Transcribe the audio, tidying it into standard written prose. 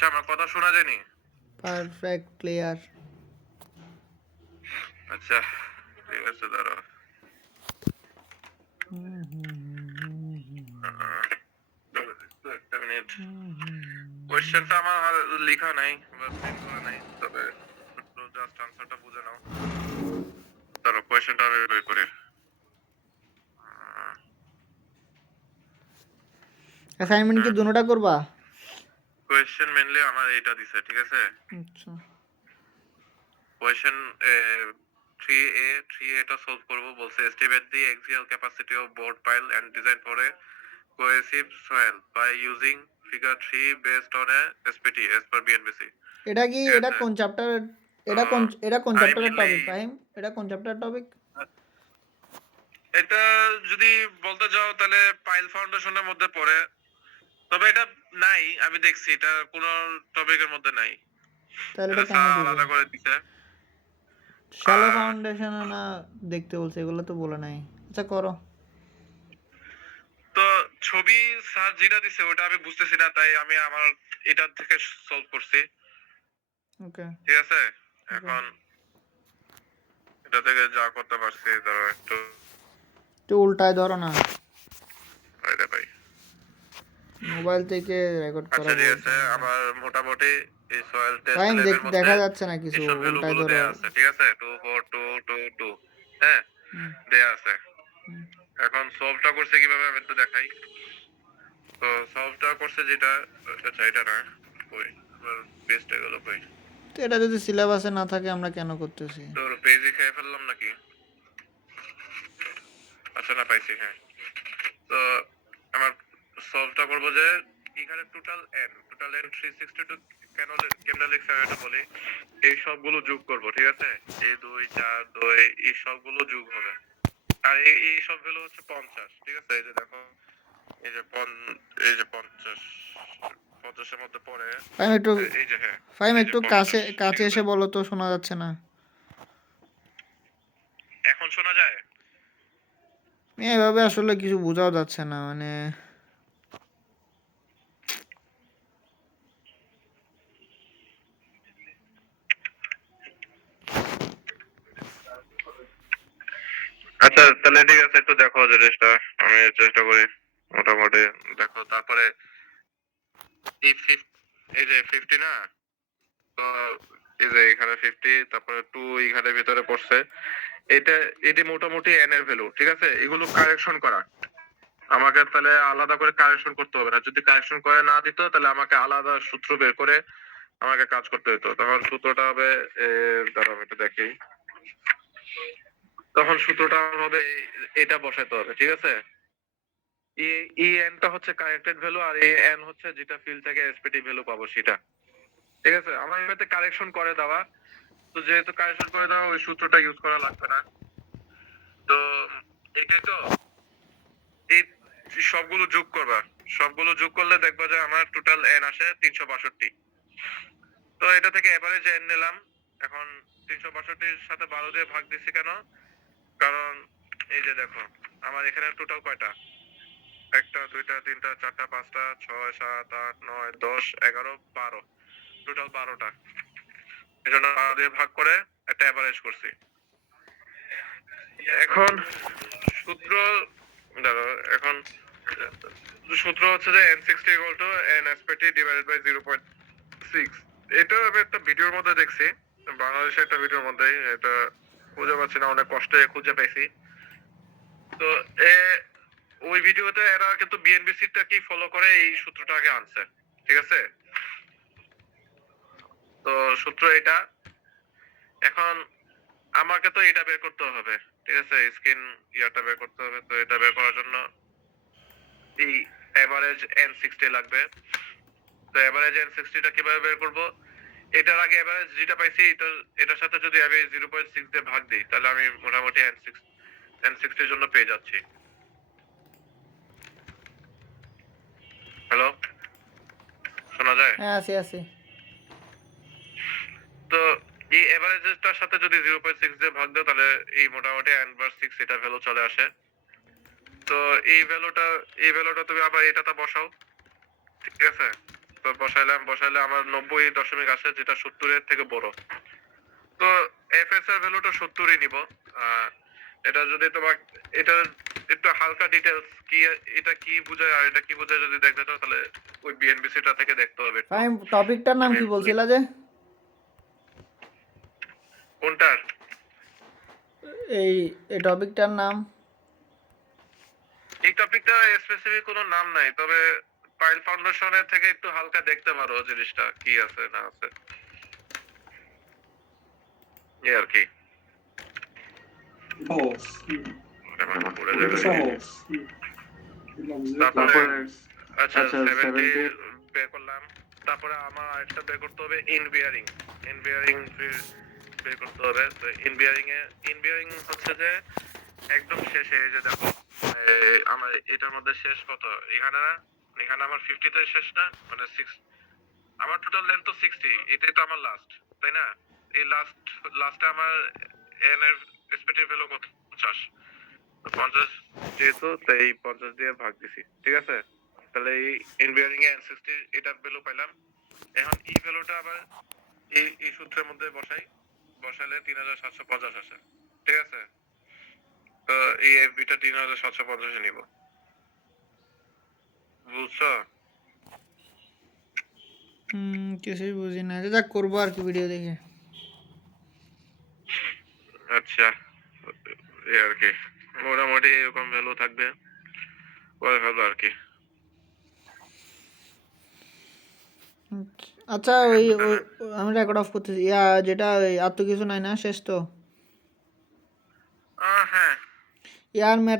আচ্ছা আমার কথা শোনা যায়নি? Perfect clear. আচ্ছা ঠিক আছে দাঁড়াও। একটা মিনিট। কোয়েশ্চেনটা আমার লেখা নাই বা প্রিন্ট করা নাই, তবে একটু জাস্ট আনসারটা বুঝে নাও। ধরো কোয়েশ্চেনটা আমি বের করি। অ্যাসাইনমেন্ট কি দুটোটা করবা? কোয়েশ্চেন মেইনলি আমার এটা দিছে, ঠিক আছে? আচ্ছা কোয়েশ্চেন 3A 3A টা সলভ করব বলছে। Estimate the axial capacity of board pile and design for a cohesive soil by using figure 3 based on a SPT as per BNBC। এটা কি, ঠিক এটা আছে, কোন চ্যাপ্টার? তো এটা কোন আমি চ্যাপ্টারের মেনলি টপিক ফাহিম? এটা কোন চ্যাপ্টারের টপিক? এটা যদি বলতে যাও তাহলে পাইল ফাউন্ডেশনের মধ্যে পড়ে, তবে এটা নাই, আমি দেখছি এটা কোন টপিকের মধ্যে নাই। তাহলে এটা এটা কেন স্যার দিবে? আলাদা করে দিতে। শ্যালো আর ফাউন্ডেশনে না দেখতে বলছে, এগুলো তো বলে নাই। আচ্ছা করো। তো ছবি স্যার যেটা দিছে ওটা আমি বুঝতেছি না, তাই আমি আমার এটা থেকে সলভ করছি। ওকে ঠিক আছে, ওকে, এখন এটা থেকে যা করতে পারছি ধরো একটু একটু উল্টায় ধরো না, বাইরে পাই। মোবাইল থেকে রেকর্ড করা আচ্ছা ঠিক বহুত আছে, ঝামেলা। আমার মোটামুটি এই সয়েল টেস্ট ফাহিম ল্যাবের মধ্যে দেখা যাচ্ছে না কিছু, এইসব ভ্যালু উল্টায় গুলো ধরো। দেয়া আছে, ঠিক আছে? 2 4 2 2 2, হ্যাঁ হুম, দেয়া আছে। হুম। এখন সলভটা করছে কিভাবে আমি একটু দেখাই। তো সলভটা করছে যেটা, আচ্ছা এটা না, ওই আমার পেজটা গেল কই? তো এটা যদি সিলেবাসে না থাকে আমরা কেন করতেছি? তোর পেজই খেয়ে ফেললাম নাকি? আচ্ছা না পাইছি, হ্যাঁ। তো আমার সলভটা করবো যে এখানে টোটাল এন 362 কেন কেমনে লিখছে আমি এটা বলি। এই সবগুলো যোগ করব, ঠিক আছে? এই 2 4 2 এই সবগুলো যোগ হবে। আর এই সব ভ্যালু হচ্ছে 50, ঠিক আছে? এই যে দেখো, এই যে এই যে 50 50 এর মধ্যে পড়ে, ফাহিম একটু, এই যে হ্যাঁ, ফাহিম এই যে একটু কাছে 50, ঠিক কাছে আছে? এসে বলো তো, শোনা যাচ্ছে না। এখন শোনা যায়? এভাবে আসলে কিছু বোঝাও যাচ্ছে না, মানে আচ্ছা তাহলে ঠিক আছে, একটু দেখো জিনিসটা, আমি চেষ্টা করি মোটামুটি। দেখো তারপরে এই এই যে 50 না, তো এই যে এখানে 50, তারপরে 2 এখানে ভিতরে পড়ছে। এটা এটি মোটামুটি এন এর ভ্যালু, ঠিক আছে? এগুলো কারেকশন করা, আমাকে তাহলে আলাদা করে কারেকশন করতে হবে না। যদি কারেকশন করে না দিত তাহলে আমাকে আলাদা সূত্র বের করে আমাকে কাজ করতে হতো। তখন সূত্রটা হবে দাঁড়াও আমি একটু দেখি। তখন সূত্রটা হবে এটা বসাতে হবে, ঠিক আছে? এই এনটা হচ্ছে কারেক্টেড ভ্যালু, আর এই এন হচ্ছে যেটা ফিল্ড থেকে এসপিটি ভ্যালু পাবো সেটা, ঠিক আছে? আমার এটাতে কারেকশন করে দেওয়া, তো যেহেতু কারেকশন করে দেওয়া ওই সূত্রটা ইউজ করা লাগবে না। তো এটাই তো, এই সবগুলো যোগ করবা, সবগুলো যোগ করলে দেখবা যে আমার টোটাল এন আসে 362। তো এটা থেকে এভারেজ এন নিলাম। এখন 362-র সাথে 12 দিয়ে ভাগ দিছি কেন? কারণ এই যে দেখো, আমার এখানে টোটাল কয়টা? 1টা 2টা 3টা 4টা 5টা 6 7 8 9 10 11 12, টোটাল 12টা। এজন্য 12 দিয়ে ভাগ করে একটা এভারেজ করছি। এখন সূত্র ধরো, এখন সূত্র হচ্ছে যে n60 n/t ডিভাইডেড বাই 0.6। এটা আমি একটা ভিডিওর মধ্যে দেখছি, বাংলাদেশের একটা ভিডিওর মধ্যে। এটা খুঁজে পাচ্ছি না, অনেক কষ্টে খুঁজে পাইছি। তো ওই ভিডিওতে এরা কিন্তু বিএনবিসিটা কি ফলো করে এই সূত্রটা আগে আনছে, ঠিক আছে? তো সূত্র এটা। এখন আমাকে তো এটা বের করতে হবে, ঠিক আছে? স্ক্রিন ইয়াটা বের করতে হবে। তো এটা বের করার জন্য এই এভারেজ n60 লাগবে। তো এভারেজ n60টা কিভাবে বের করব? এটার আগে এভারেজ যেটা পাইছি এটার সাথে যদি আমি 0.6 দিয়ে ভাগ দিই তাহলে আমি মোটামুটি n60 এর জন্য পেয়ে যাচ্ছি। হ্যালো, শোনা যায়? হ্যাঁ আছি আছি। তো এই এভারেজটার সাথে যদি 0.6 দিয়ে ভাগ দাও তাহলে এই মোটামুটি n/6 এটা ভ্যালু চলে আসে। তো এই ভ্যালুটা তুমি আবার এটাতে বসাও, ঠিক আছে? তো বসাইলে আমার 90.8 আসে, যেটা 70-এর থেকে বড়। তো এফএস এর ভ্যালুটা 70-ই নিব। এটা যদি তোমার এটা একটু হালকা ডিটেইলস কি, এটা কি বোঝায় আর এটা কি বোঝায় যদি দেখতে চাও তাহলে ওই বিএনবিসিটা থেকে দেখতে হবে একটু। ফাহিম টপিকটার নাম আমি কি বলছিলা যে? কোনটার? এই এই টপিকটার নাম? এই টপিকটা স্পেসিফিক কোনো নাম নাই, তবে পাইল ফাউন্ডেশনের থেকে একটু হালকা দেখতে পারো জিনিসটা কি আছে না আছে, এই আর কি। False. পড়ে It যাবে। is false. তারপরে আচ্ছা আচ্ছা 70 70 বের করলাম। তারপরে আমার আরেকটা বের করতে হবে ইন বিয়ারিং বের করতে হবে। তো ইন বিয়ারিং হচ্ছে যে একদম শেষে, এই যে দেখো আমার এটার মধ্যে শেষ কত, এখানে আমার 50 তে শেষ না, মানে 6, আমার টোটাল লেন্থ তো 60, এটাই তো আমার লাস্ট, তাই না? এই লাস্টে আমার এন এর এক্সপেক্টেড ভ্যালু কত? 50। 50 যেহেতু, তাই 50 দিয়ে ভাগ দিছি, ঠিক আছে? তাহলে এই ইনবিয়ারিং এ N60 এটার ভ্যালু পাইলাম। এখন এই ভ্যালুটা আবার এই সূত্রের মধ্যে বসালে 3750 আসে, ঠিক আছে? তো এই এফবিটা 3750 নিব, বুঝছো? কিছুই বুঝি না। আচ্ছা যাক, করবো আর কি ভিডিও দেখে। আচ্ছা, এই আর কি, মোটামুটি এরকম ভ্যালু থাকবে, করে ফেলবো আর কি। আচ্ছা আমি রেকর্ড অফ করতেছি। যেটা ওই আর তো কিছু নাই না, শেষ তো? হ্যাঁ, ইয়ার ম্যাথ